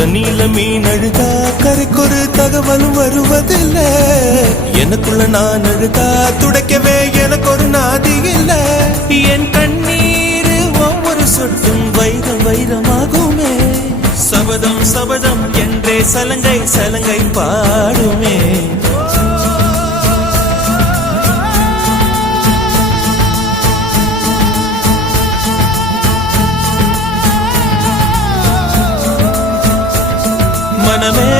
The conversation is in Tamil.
தண்ணியில மீன் அழுதா கரைக்கொரு தகவலும் வருவதில்லை. எனக்குள்ள நான் அழுதா துடைக்கவே எனக்கு ஒரு நாதி இல்ல. என் கண்ணீர் ஒவ்வொரு சொட்டும் வைரம் வைரமாகுமே. சபதம் சபதம் என்றே சலங்கை சலங்கை பாடுமே. மனமே